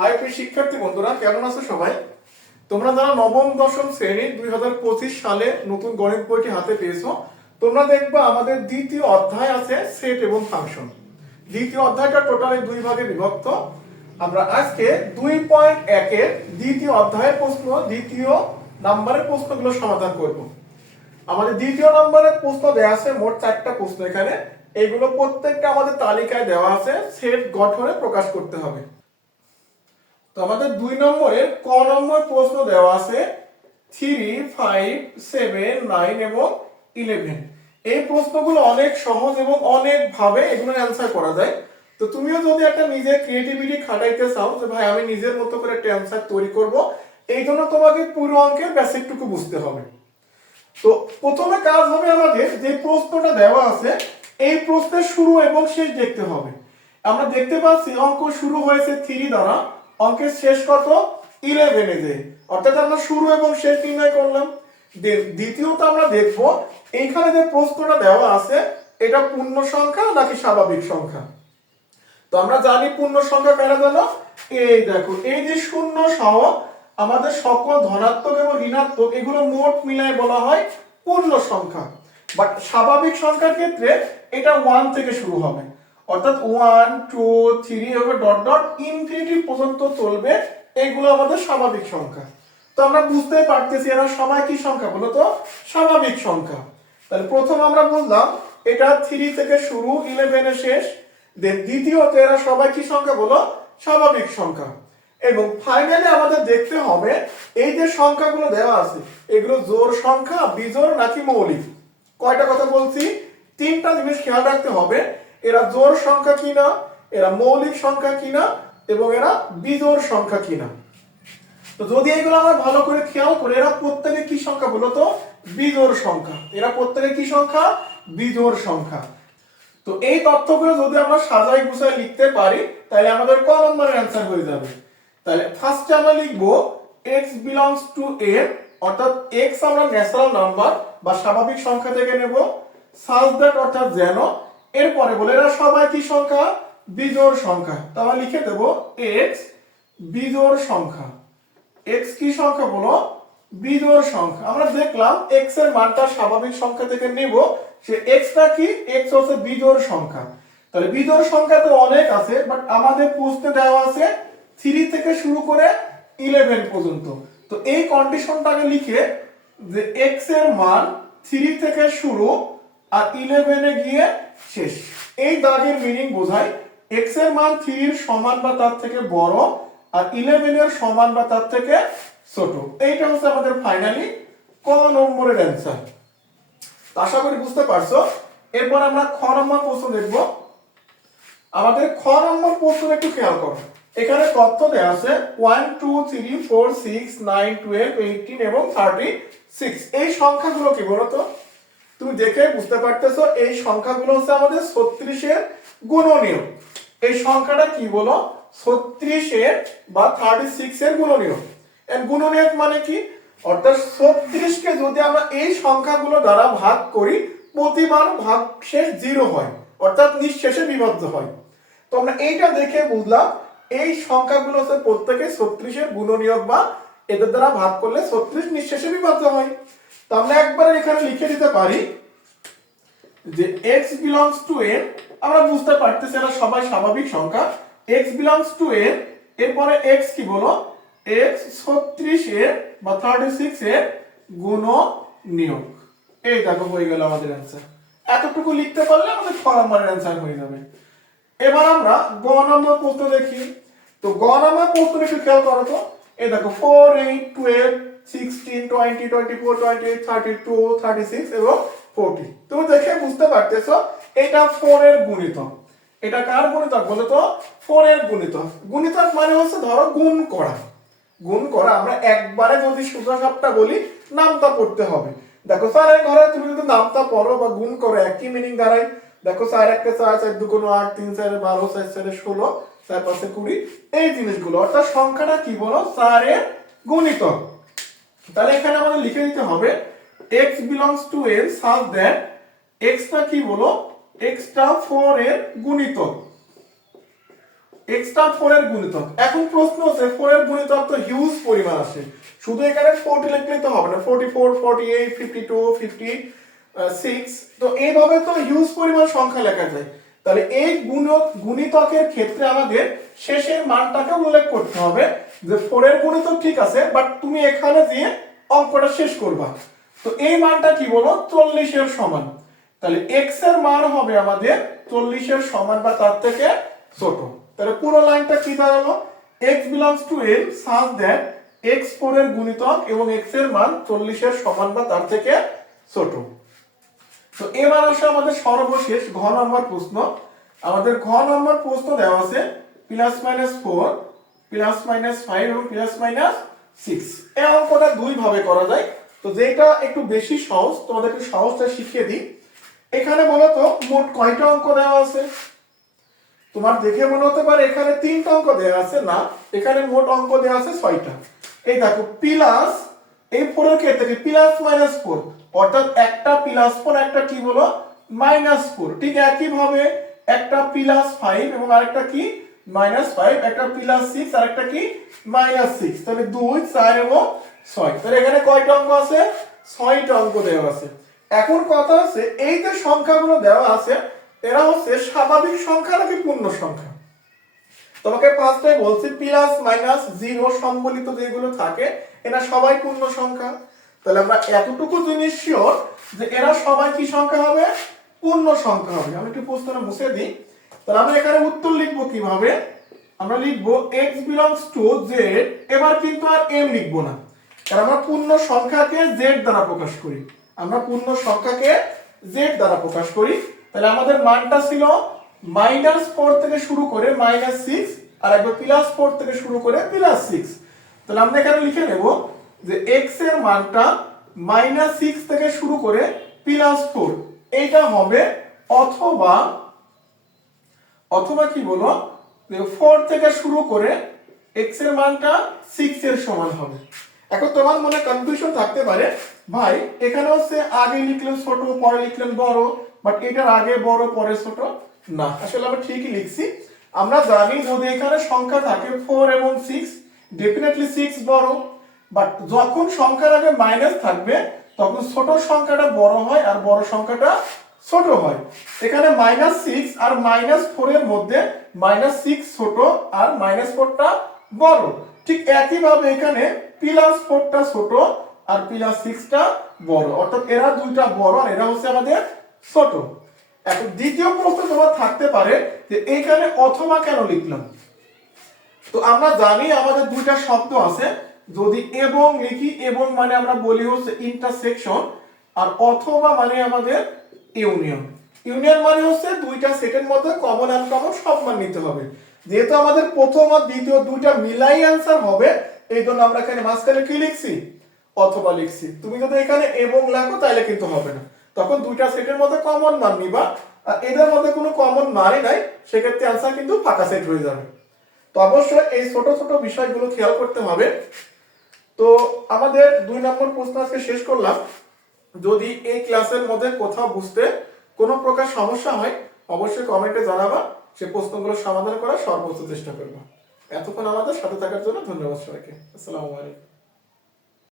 High প্রিয় শিক্ষার্থী বন্ধুরা, কেমন আছো সবাই? তোমরা যারা নবম, দশম শ্রেণি দুই হাজার পঁচিশ সালে নতুন গণিত বইটি হাতে পেয়েছ, তোমরা দেখবে আমাদের দ্বিতীয় অধ্যায় আছে সেট এবং ফাংশন। দ্বিতীয় অধ্যায়টা টোটালি দুই ভাগে বিভক্ত। আমরা আজকে দুই পয়েন্ট একের দ্বিতীয় অধ্যায়ের প্রশ্ন, দ্বিতীয় নাম্বারের প্রশ্নগুলো সমাধান করব। আমাদের দ্বিতীয় নম্বরের প্রশ্ন দেওয়া আছে, মোট চারটা প্রশ্ন এখানে। এগুলো প্রত্যেকটা আমাদের তালিকায় দেওয়া আছে, সেট গঠনে প্রকাশ করতে হবে। তো আমাদের দুই নম্বরের ক নম্বর প্রশ্ন দেওয়া আছে থ্রি, ফাইভ, সেভেন, নাইন এবং ইলেভেন। এই প্রশ্নগুলো অনেক সহজ এবং অনেক ভাবে এগুলো অ্যান্সার করা যায়। তো তুমিও যদি একটা নিজের ক্রিয়েটিভিটি খাটাইতে চাও যে ভাই আমি নিজের মতো করে একটা অ্যান্সার তৈরি করব, এই জন্য তোমাকে পুরো অঙ্কের বেসিকটুকু বুঝতে হবে। তো প্রথমে কাজ হবে আমাদের যে প্রশ্নটা দেওয়া আছে, এই প্রশ্নের শুরু এবং শেষ দেখতে হবে। আমরা দেখতে পাচ্ছি অঙ্ক শুরু হয়েছে থ্রি দ্বারা। অঙ্কের শেষ কত? ইলেভেনে যে। অর্থাৎ আমরা শুরু এবং শেষ নির্ণয় করলাম। দ্বিতীয়ত আমরা দেখব, এইখানে যে প্রশ্নটা দেওয়া আছে, এটা পূর্ণ সংখ্যা নাকি স্বাভাবিক সংখ্যা? তো আমরা জানি পূর্ণ সংখ্যা কারা জানো এই দেখো, এই যে শূন্য সহ আমাদের সকল ধনাত্মক এবং ঋণাত্মক, এগুলো মোট মিলায় বলা হয় পূর্ণ সংখ্যা। বাট স্বাভাবিক সংখ্যার ক্ষেত্রে এটা ওয়ান থেকে শুরু হবে। অর্থাৎ ওয়ান টু থ্রি এভাবে ডট ডট ইনফিনিটি পর্যন্ত চলবে। এগুলো আমাদের স্বাভাবিক সংখ্যা। তো আমরা বুঝতে পারতেছি এরা সবাই কি সংখ্যা, বলো তো? স্বাভাবিক সংখ্যা। তাহলে প্রথম আমরা বুঝলাম, এটা থ্রি থেকে শুরু ইলেভেনে শেষ। দ্বিতীয়ত এরা সবাই কি সংখ্যা, বলো? স্বাভাবিক সংখ্যা। এবং ফাইনালি আমাদের দেখতে হবে, এই যে সংখ্যাগুলো দেওয়া আছে, এগুলো জোর সংখ্যা বিজোর নাকি মৌলিক? কয়টা কথা বলছি? তিনটা জিনিস খেয়াল রাখতে হবে। এরা জোর সংখ্যা কিনা? এরা মৌলিক সংখ্যা কিনা? এবং এরা বিজোড় সংখ্যা কিনা? তো যদি এগুলো আমরা ভালো করে খেয়াল করি, এরা প্রত্যেকে কি সংখ্যা বলো তো বিজোড় সংখ্যা। এরা প্রত্যেকে কি সংখ্যা? বিজোড় সংখ্যা। তো এই তথ্যগুলো যদি আমরা সাজাই গুছাই লিখতে পারি, তাহলে আমাদের ক নম্বরের অ্যান্সার হয়ে যাবে? তাহলে ফার্স্টে আমরা লিখব, x বিলংস টু a, অর্থাৎ x আমরা ন্যাচারাল নাম্বার বা স্বাভাবিক সংখ্যা থেকে নেব। সাজ দ্যাট অর্থাৎ যেন এরপরে বলে এরা সবাই কি সংখ্যা? বিজোড় সংখ্যা। তাহলে লিখে দেব x বিজোড় সংখ্যা। x কি সংখ্যা বলো? বিজোড় সংখ্যা। আমরা দেখলাম x এর মানটা স্বাভাবিক সংখ্যা থেকে নেব। সে x টা কি? x হচ্ছে বিজোড় সংখ্যা। তাহলে বিজোড় সংখ্যা তো অনেক আছে বাট আমাদের প্রশ্নে দেওয়া আছে 3 থেকে শুরু করে 11 পর্যন্ত। তো এই কন্ডিশনটাকে লিখে যে x এর মান 3 থেকে শুরু আর 11 এ গিয়ে শেষ। এই দাগের মিনিং বোঝায় এক্সের মান 3 এর সমান বা তার থেকে বড় আর 11 এর সমান বা তার থেকে ছোট। এইটা হচ্ছে আমাদের ফাইনালি ক নম্বরের অ্যান্সার আশা করি বুঝতে পারছ। এরপর আমরা খ নম্বর প্রশ্ন দেখব। আমাদের খ নম্বর প্রশ্ন একটু খেয়াল করো। এখানে তথ্য দেওয়া আছে one two three four six nine twelve eighteen এবং থার্টি সিক্স এই সংখ্যাগুলো কি বলতো? তুমি দেখে বুঝতে পারতেছো, এই সংখ্যাগুলো হচ্ছে আমাদের ছত্রিশের গুণনীয় এই সংখ্যাটা কি বলো? ছত্রিশের বা থার্টি সিক্স এর গুণনীয় এর গুণনীয় মানে কি? অর্থাৎ ছত্রিশকে যদি আমরা এই সংখ্যাগুলো দ্বারা ভাগ করি, প্রতিবার ভাগ শেষ জিরো হয়, অর্থাৎ নিঃশেষে বিভক্ত হয়। তো আমরা এইটা দেখে বুঝলাম, এই সংখ্যাগুলো হচ্ছে প্রত্যেকে ছত্রিশের গুণনীয়ক বা এদের দ্বারা ভাগ করলে ছত্রিশ নিঃশেষে বিভক্ত হয়। তো আমরা একবার এখানে লিখে দিতে পারি যে x belongs to n আমরা বুঝতে পারতেছি এরা সবাই স্বাভাবিক সংখ্যা। x belongs to n এরপরে x কি বলো? x 36 এর বা 36 এর গুণ নিয়োগ। এই দেখো হয়ে গেল আমাদের অ্যান্সার এতটুকু লিখতে পারলে আমাদের ছ নম্বরের অ্যান্সার হয়ে যাবে। এবার আমরা গ নম্বর প্রশ্ন দেখি। তো গ নম্বর প্রশ্ন একটু খেয়াল করো তো। এই দেখো four eight twelve sixteen twenty twenty four twenty thirty two thirty six এবং তুমি দেখে বুঝতে পারতেছো, এটা ফোর এর গুণিতক। এটা কার গুণিতক বলো তো ফোর গুণিতক মানে হচ্ছে ধরো গুণ করা। গুণ করা, আমরা একবারে যদি সোজা বলি, নামতা পড়তে হবে। দেখো স্যার এই ঘরে তুমি যদি নামতা পড়ো বা গুণ করো, একই মিনিং দাঁড়ায়। দেখো স্যার একটা চার চার দুগুণ আট, তিন, চার, বারো, চার, চারে, ষোলো, চার পাশে কুড়ি, এই জিনিসগুলো। অর্থাৎ সংখ্যাটা কি বলো? চারের গুণিতক। তাহলে এখানে আমাদের লিখে দিতে হবে, x belongs to n such that x টা কি বলো? x টা 4 এর গুণিতক। এক্সট্রা ফোর এর গুণিতক। এখন প্রশ্ন হচ্ছে ফোর এর গুণিতক তো হিউজ পরিমাণ আসে শুধু এখানে ফোরটি লিখলে তো হবে না forty four forty eight fifty two fifty six তো এইভাবে তো হিউজ পরিমাণ সংখ্যা লেখা যায়। তাহলে এই গুণক গুণিতকের ক্ষেত্রে আমাদের শেষের মানটাকে উল্লেখ করতে হবে যে ফোর এর গুণিতক ঠিক আছে বাট তুমি এখানে দিয়ে অঙ্কটা শেষ করবা। তো এই মানটা কি বলো? চল্লিশের সমান। তাহলে এক্সের মান হবে আমাদের চল্লিশের সমান বা তার থেকে ছোট। তাহলে পুরো লাইনটা কি দাঁড়াল? X belongs to L such that x four এর গুণিতক এবং এক্সের মান চল্লিশের সমান বা তার থেকে ছোট। তো এবার আসে আমাদের সর্বশেষ ঘ নম্বর প্রশ্ন। আমাদের ঘ নম্বর প্রশ্ন দেওয়া আছে plus minus four plus minus five এবং প্লাস মাইনাস সিক্স এই অঙ্কটা দুই ভাবে করা যায়। তো যেটা একটু বেশি সহজ তোমাদের একটু সহজটা শিখিয়ে দিই। এখানে বলতো মোট কয়টা অঙ্ক দেওয়া আছে? তোমার দেখে মনে হতে পারে এখানে তিনটা অঙ্ক দেওয়া আছে, না। এখানে মোট অঙ্ক দেওয়া আছে ছয়টা। এই দেখো প্লাস এই ফোরের ক্ষেত্রে প্লাস মাইনাস ফোর অর্থাৎ একটা প্লাস ফোর একটা কি হলো? মাইনাস ফোর ঠিক একই ভাবে একটা প্লাস ফাইভ এবং আরেকটা কি? মাইনাস ফাইভ একটা প্লাস সিক্স আর একটা কি? মাইনাস সিক্স তাহলে দুই, চার এবং ছয়। তাহলে এখানে কয়টা অঙ্ক আছে? ছয়টা অঙ্ক দেওয়া আছে। এখন কথা হচ্ছে, এই যে সংখ্যাগুলো দেওয়া আছে, এরা হচ্ছে স্বাভাবিক সংখ্যা নাকি পূর্ণ সংখ্যা? তোমাকে ফার্স্টে বলছি প্লাস মাইনাস জিরো সম্বলিত যেগুলো থাকে এরা সবাই পূর্ণ সংখ্যা। তাহলে আমরা এতটুকু জিনিস শিওর যে এরা সবাই কি সংখ্যা হবে? পূর্ণ সংখ্যা হবে। আমি একটু প্রশ্নটা মুছে দিই। তাহলে আমরা এখানে উত্তর লিখব কীভাবে? আমরা লিখব x বিলংস টু z, এবার কিন্তু আর m লিখব না। কারণ আমরা পূর্ণ সংখ্যাকে z দ্বারা প্রকাশ করি। আমরা পূর্ণ সংখ্যাকে z দ্বারা প্রকাশ করি। তাহলে আমাদের মানটা ছিল মাইনাস ফোর থেকে শুরু করে মাইনাস সিক্স আর একবার প্লাস ফোর থেকে শুরু করে প্লাস সিক্স তাহলে আমরা এখানে লিখে নেব যে x এর মানটা মাইনাস সিক্স থেকে শুরু করে প্লাস ফোর এইটা হবে অথবা অথবা কি বলো? ফোর থেকে শুরু করে এক্সের মানটা সিক্স এর সমান হবে। এখন তোমার মনে কনফিউশন থাকতে পারে, ভাই এখানে হচ্ছে আগে লিখলেন ছোট, পরে লিখলেন বড় বাট এটার আগে বড়, পরে ছোট, না। আসলে আমরা ঠিকই লিখছি। আমরা জানি যদি এখানে সংখ্যা থাকে ফোর এবং সিক্স ডেফিনেটলি সিক্স বড় বাট যখন সংখ্যার আগে মাইনাস থাকবে, তখন ছোট সংখ্যাটা বড় হয় আর বড় সংখ্যাটা ছোট হয়। এখানে মাইনাস সিক্স আর মাইনাস ফোর এর মধ্যে মাইনাস সিক্স ছোট আর মাইনাস ফোরটা বড়। ঠিক একইভাবে এখানে প্লাস ফোরটা ছোট আর প্লাস সিক্সটা বড়। অর্থাৎ এরা দুইটা বড় আর এরা হচ্ছে আমাদের ছোট। এখন দ্বিতীয় প্রশ্ন তোমার থাকতে পারে যে এইখানে অথবা কেন লিখলাম? তো আমরা জানি আমাদের দুইটা শব্দ আছে। যদি এবং লিখি, এবং মানে আমরা বলি হচ্ছে ইন্টারসেকশন আর অথবা মানে আমাদের ইউনিয়ন ইউনিয়ন মানে হচ্ছে দুইটা সেটের মধ্যে কমন আনকমন সব মান নিতে হবে। যেহেতু আমাদের প্রথম আর দ্বিতীয় দুইটা মিলাই অ্যান্সার হবে এই জন্য আমরা এখানে মাঝখানে কি লিখছি? অথবা লিখছি। তুমি যদি এখানে এবং লেখো, তাহলে কিন্তু হবে না। তখন দুইটা সেটের মধ্যে কমন মান নিবা। এদের মধ্যে কোনো কমন মানই নাই, সেক্ষেত্রে অ্যান্সার কিন্তু ফাঁকা সেট হয়ে যাবে। তো অবশ্যই এই ছোট ছোট বিষয়গুলো খেয়াল করতে হবে। তো আমাদের দুই নম্বর প্রশ্ন আজকে শেষ করলাম। যদি এই ক্লাসের মধ্যে কোথাও বুঝতে কোনো প্রকার সমস্যা হয়, অবশ্যই কমেন্টে জানাবা। সে প্রশ্নগুলো সমাধান করার সর্বোচ্চ চেষ্টা করবা। এতক্ষণ আমাদের সাথে থাকার জন্য ধন্যবাদ সবাইকে। আসসালামু আলাইকুম।